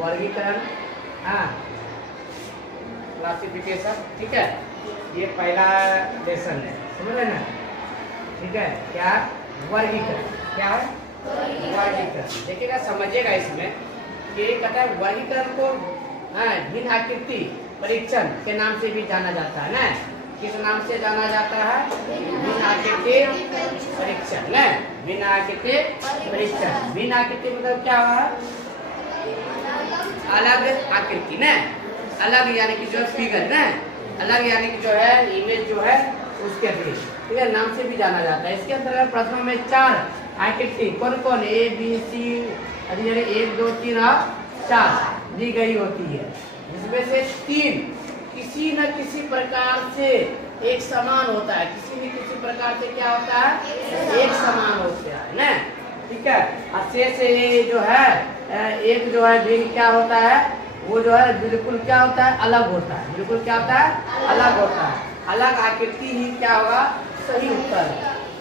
वर्गीकरण, हाँ, क्लासिफिकेशन, ठीक है। ये पहला लेसन है, समझ रहे ना, ठीक है। क्या वर्गीकरण, क्या है वर्गीकरण। देखिएगा समझिएगा इसमें कि कहता है वर्गीकरण को भिन्न आकृति परीक्षण के नाम से भी जाना जाता है ना। किस नाम से जाना जाता है? भिन्न आकृति परीक्षण ना, भिन्न आकृति परीक्षण। भिन्न आकृति मतलब क्या हुआ? अलग आकृति ना, अलग यानी कि जो फिगर ना, अलग यानी कि जो है इमेज जो है उसके लिए, ठीक है, नाम से भी जाना जाता है। इसके अंतर्गत प्रश्नों में 4 आकृति कौन कौन ए बी सी 1 2 3 और 4 दी गई होती है, जिसमें से 3 किसी न किसी प्रकार से एक समान होता है। किसी न किसी प्रकार से क्या होता है? एक समान होता है ना, ठीक है। और से जो है एक जो है भिन्न क्या होता है? वो जो है बिल्कुल क्या होता है? अलग होता है। बिल्कुल क्या होता है? अलग होता है। अलग आकृति ही क्या होगा? सही उत्तर।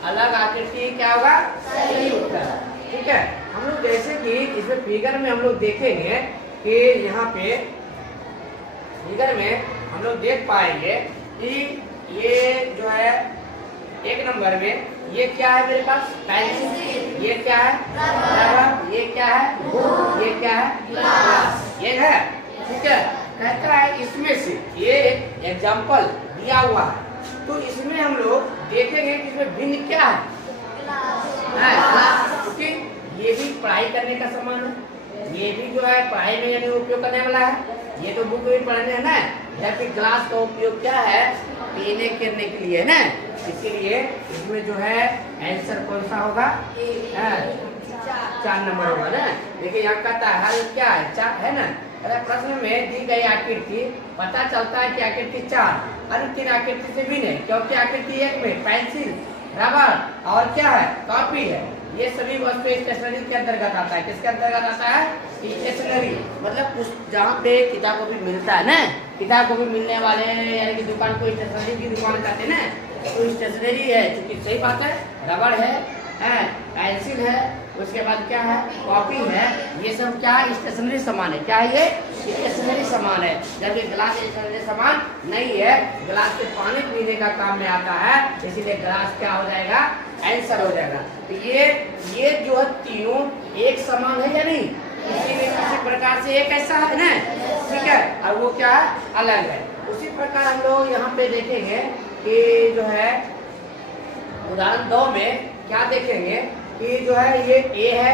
अलग आकृति ही क्या होगा? सही उत्तर, ठीक है। हम लोग जैसे कि इसमें फिगर में हम लोग देखेंगे कि यहाँ पे फिगर में हम लोग देख पाएंगे कि ये जो है 1 नंबर में ये क्या है मेरे पास? पेंसिल। ये क्या है? रबर। ये क्या है? बुक। ये क्या है? ग्लास। ये है, ठीक है। कहता है इसमें से ये एग्जाम्पल दिया हुआ है, तो इसमें हम लोग देखेंगे कि इसमें भिन्न क्या है? ग्लास, क्योंकि ये भी पढ़ाई करने का सामान है, ये भी जो है पढ़ाई में यानी उपयोग करने वाला है। ये तो बुक में पढ़ने है ना, जबकि ग्लास का उपयोग क्या है? पीने करने के लिए ना। इसीलिए इसमें जो है आंसर कौन सा होगा? 4 नंबर होगा ना। देखिए यहाँ कहता है हल क्या है? 4 है ना। अगर प्रश्न में दी गई आकृति पता चलता है कि आकृति 4 अन्य 3 आकृति से भिन्न है, क्योंकि आकृति 1 में पेंसिल, रबर और क्या है? कॉपी है। ये सभी वस्तु स्टेशनरी के अंतर्गत आता है। किसके अंतर्गत आता है? स्टेशनरी, मतलब उस जहाँ पे किताब कॉपी मिलता है ना, किताब कॉपी मिलने वाले यानी कि दुकान को स्टेशनरी की दुकान कहते हैं ना, तो स्टेशनरी है। चूंकि सही बात है, रबड़ है, पेंसिल है, उसके बाद क्या है? कॉपी है। ये सब क्या स्टेशनरी सामान है। क्या है ये? स्टेशनरी सामान है। जबकि ग्लास स्टेशनरी सामान नहीं है। ग्लास से पानी पीने का काम में आता है, इसीलिए ग्लास क्या हो जाएगा? आंसर हो जाएगा। तो ये जो है तीनों एक समान है या नहीं? किसी न किसी प्रकार से एक ऐसा है ना, ठीक है, और वो क्या है? अलग है। उसी प्रकार हम लोग यहाँ पे देखेंगे कि जो है उदाहरण 2 में क्या देखेंगे कि जो है ये ए है,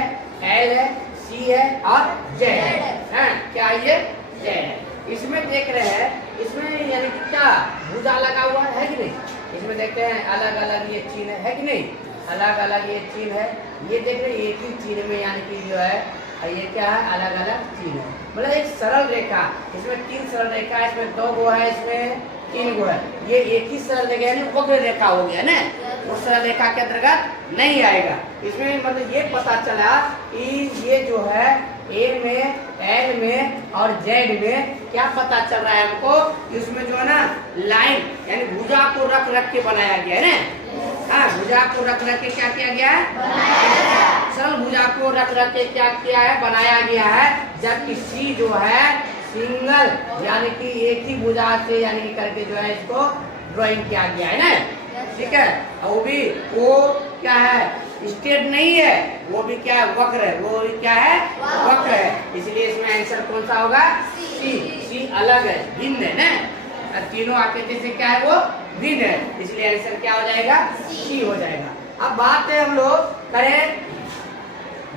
एल है, सी है और जेड है। क्या ये? जेड है। इसमें देख रहे हैं, इसमें यानी कि क्या भुजा लगा हुआ है कि नहीं? इसमें देखते हैं अलग अलग ये चिन्ह है कि नहीं? अलग अलग ये चिन्ह है। ये देख रहे हैं एक ही चिन्ह में यानी कि जो है ये क्या है? अलग अलग चिन्ह है। मतलब एक सरल रेखा, इसमें 3 सरल रेखा है, इसमें 2 गो है, इसमें 3 गो है। ये एक ही सरल रेखा यानी वक्र रेखा हो गया ना, उस सरल रेखा के अंतर्गत नहीं आएगा। इसमें मतलब ये पता चला कि ये जो है ए में, एल में और जेड में क्या पता चल रहा है हमको कि उसमें जो है ना लाइन यानी भुजा को रख रख के बनाया गया है ना। हाँ, भुजा को रख रख के क्या किया गया है? सरल भुजा को रख रख के क्या किया है? बनाया गया है। जबकि सी जो है सिंगल यानी कि एक ही भुजा से यानी करके जो है इसको ड्राइंग किया गया है ना, ठीक है। वो भी वो क्या है? स्ट्रेट नहीं है, वो भी क्या है? वक्र है। वो भी क्या है? वक्र है। इसलिए इसमें आंसर कौन सा होगा? सी। सी अलग है, भिन्न है ना। तीनों आकृति से क्या है? वो भिन्न है, इसलिए आंसर क्या हो जाएगा? सी हो जाएगा। अब बात है हम लोग करें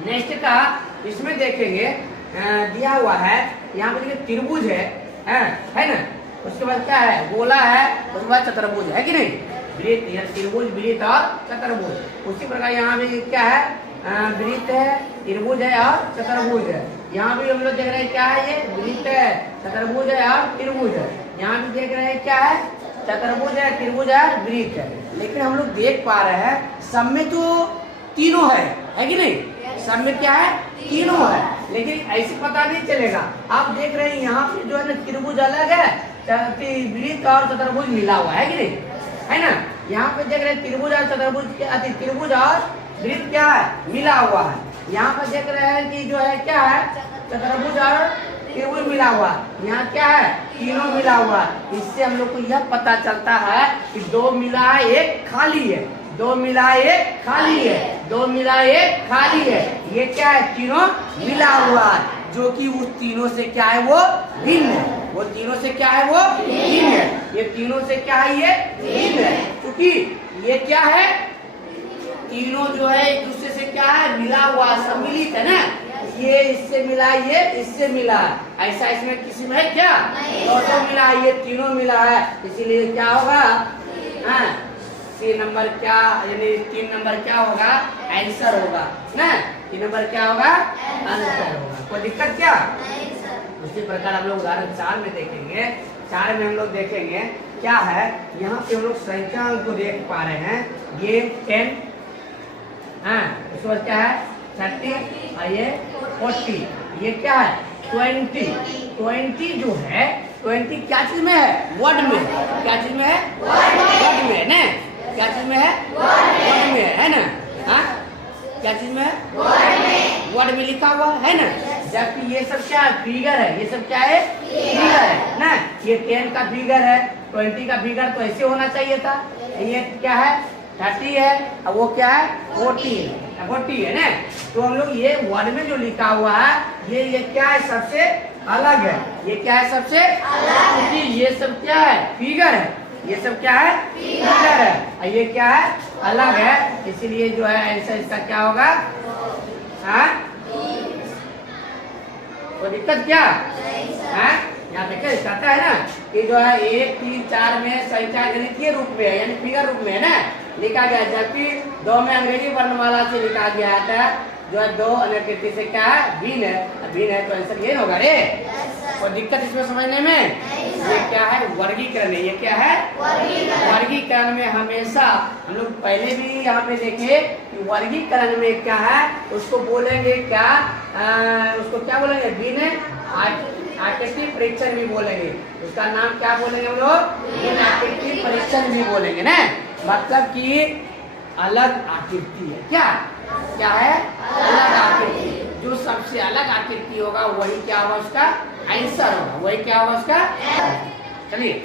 नेक्स्ट का। इसमें देखेंगे दिया हुआ है यहाँ पे देखिए त्रिभुज है ना। उसके बाद क्या है? गोला है, उसके बाद चतुर्भुज है कि नहीं? वृत्त या त्रिभुज, वृत्त और चतुर्भुज। उसी प्रकार यहाँ भी क्या है? वृत्त है, त्रिभुज है और चतुर्भुज है। यहाँ भी हम लोग देख रहे हैं क्या है? ये वृत्त है, चतुर्भुज है और त्रिभुज है। यहाँ भी देख रहे हैं क्या है? चतुर्भुज है, त्रिभुज है, वृत्त है। लेकिन हम लोग देख पा रहे हैं सब में तो तीनों है कि नहीं? सब में क्या है? तीनों है, लेकिन ऐसे पता नहीं चलेगा। आप देख रहे हैं यहाँ पे जो है ना त्रिभुज अलग है, वृत्त और चतुर्भुज मिला हुआ है कि नहीं? है ना। यहाँ पे देख रहे हैं त्रिभुज और चतुर्भुज, त्रिभुज और वृत्त क्या है? मिला हुआ है। यहाँ पे देख रहे हैं कि जो है क्या है? चतुर्भुज और मिला हुआ, यहाँ क्या है, तीनों मिला हुआ। इससे हम लोग को यह पता चलता है कि 2 मिला है, 1 खाली है, 2 मिला है, 1 खाली है, 2 मिला है, 1 खाली है। ये क्या है, तीनों मिला हुआ है, जो कि उस तीनों से क्या है, वो भिन्न है। वो तीनों से क्या है, वो भिन्न है। ये तीनों से क्या है, ये भिन्न है, क्योंकि ये क्या है, तीनों जो है एक दूसरे से क्या है, मिला हुआ, सम्मिलित है ना। ये इससे मिला, ये इससे मिला, ऐसा इसमें किसी में है क्या, दोनों मिला, ये तीनों मिला है, इसीलिए क्या होगा, हाँ, सी नंबर क्या, यानी 3 नंबर क्या होगा, आंसर होगा ना। 3 नंबर क्या होगा, आंसर होगा। कोई दिक्कत क्या? उसी प्रकार हम लोग उदाहरण 4 में देखेंगे। 4 में हम लोग देखेंगे क्या है, यहाँ पे हम लोग संख्या को देख पा रहे हैं, ये 10, हाँ, उसके बाद क्या है 30 और ये 40, ये क्या है 20 जो है, 20 क्या चीज में है, वर्ड में, क्या चीज में है, वर्ड में है ना, क्या चीज में है, वर्ड में है ना, हाँ, क्या चीज में है, वर्ड में लिखा हुआ है ना। जबकि ये सब क्या है, फिगर है, ये सब क्या है, फिगर है ना। ये 10 का फिगर है, 20 का फिगर तो ऐसे होना चाहिए था। ये क्या है 30 है, और वो क्या है 40 है ना। तो हम लोग ये वर्ड में जो लिखा हुआ है, ये क्या है, सबसे अलग है। ये क्या है, सबसे अलग, क्योंकि ये सब क्या है, फिगर है, ये सब क्या है, फिगर है, और ये क्या है, अलग है। इसीलिए जो है आंसर इसका क्या होगा, हाँ, तो दिक्कत क्या, हाँ, यहाँ पे क्या कहता है ना कि जो है 1, 3, 4 में संख्या गणितीय रूप में है, यानी फिगर रूप में है ना लिखा गया, जबकि 2 में अंग्रेजी वर्णमाला से लिखा गया था, जो है 2 आकृति से क्या है, भिन्न है, तो आंसर ये होगा रे। और दिक्कत इसमें समझने में, ये क्या है, वर्गीकरण है। ये क्या है, वर्गीकरण में हमेशा हम लोग पहले भी यहाँ पे देखे कि वर्गीकरण में क्या है, उसको बोलेंगे क्या, उसको क्या बोलेंगे, भिन्न आकृति परीक्षण भी बोलेंगे। उसका नाम क्या बोलेंगे हम लोग, भिन्न आकृति परीक्षण भी बोलेंगे ना। मतलब कि अलग आकृति है, क्या है, अलग आकृति। जो सबसे अलग आकृति होगा वही क्या होगा, उसका आंसर होगा, वही क्या होगा, उसका। चलिए